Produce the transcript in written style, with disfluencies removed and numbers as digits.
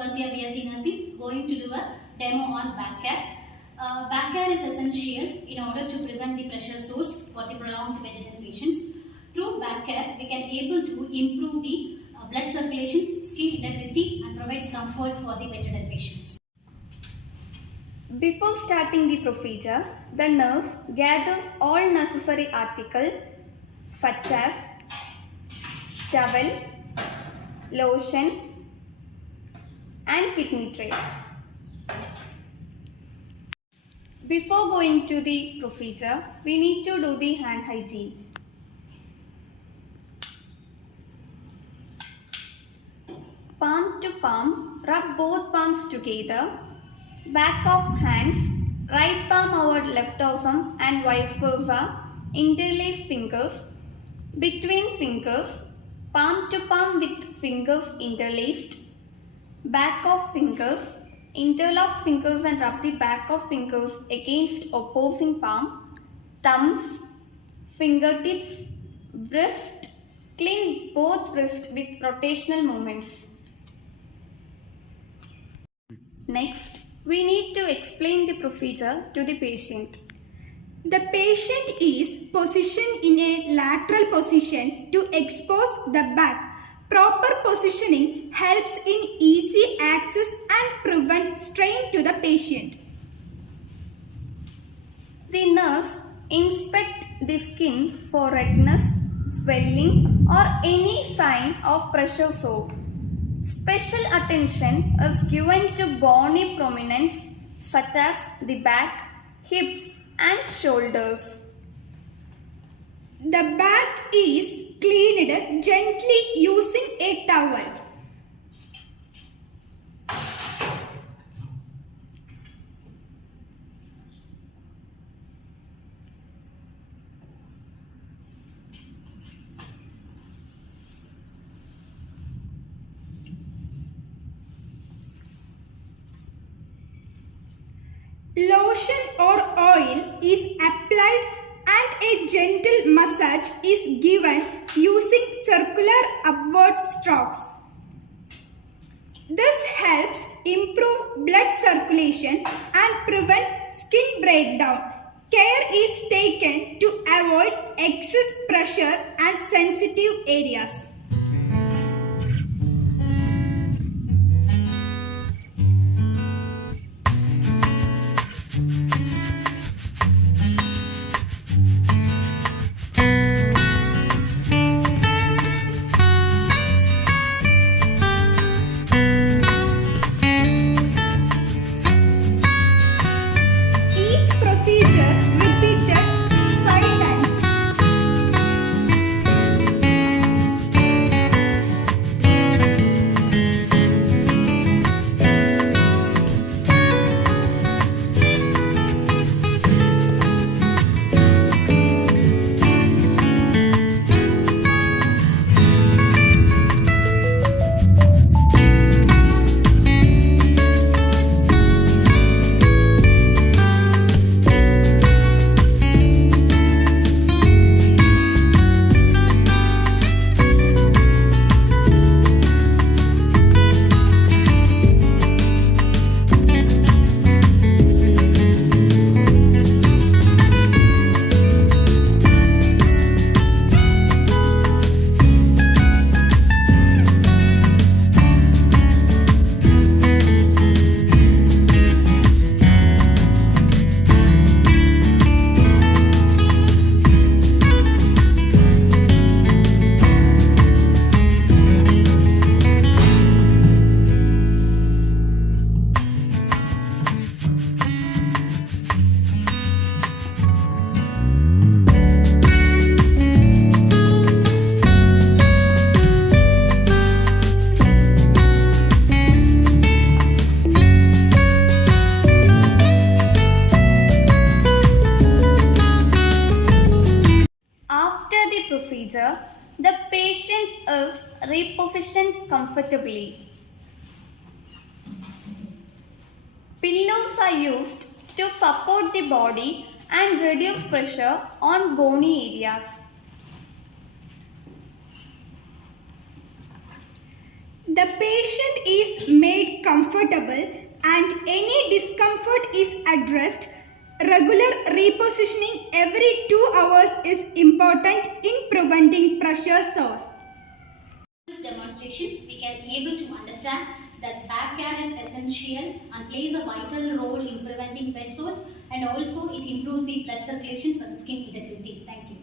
first year BSc Nursing, going to do a demo on back care. Back care is essential in order to prevent the pressure sores for the prolonged bedridden patients. Through back care, we can able to improve the blood circulation, skin integrity, and provides comfort for the bedridden patients. Before starting the procedure, the nurse gathers all necessary articles such as towel, lotion, and kidney tray. Before going to the procedure, we need to do the hand hygiene. Palm to palm, rub both palms together. Back of hands, right palm over left arm and vice versa. Interlace fingers. Between fingers, palm to palm with fingers interlaced. Back of fingers, interlock fingers and rub the back of fingers against opposing palm. Thumbs, fingertips, wrist. Clean both wrists with rotational movements. Next, we need to explain the procedure to the patient. The patient is positioned in a lateral position to expose the back. Proper positioning helps in easy access and prevent strain to the patient. The nurse inspects the skin for redness, swelling or any sign of pressure sore. Special attention is given to bony prominence such as the back, hips and shoulders. The back is cleaned gently using a towel. Lotion or oil is applied and a gentle massage is given using circular upward strokes. This helps improve blood circulation and prevent skin breakdown. Care is taken to avoid excess pressure and sensitive areas. procedure, the patient is repositioned comfortably. Pillows are used to support the body and reduce pressure on bony areas. The patient is made comfortable and any discomfort is addressed. Regular repositioning every 2 hours is important in preventing pressure sores. This demonstration, we can able to understand that back care is essential and plays a vital role in preventing bed sores, and also it improves the blood circulation and skin integrity. Thank you.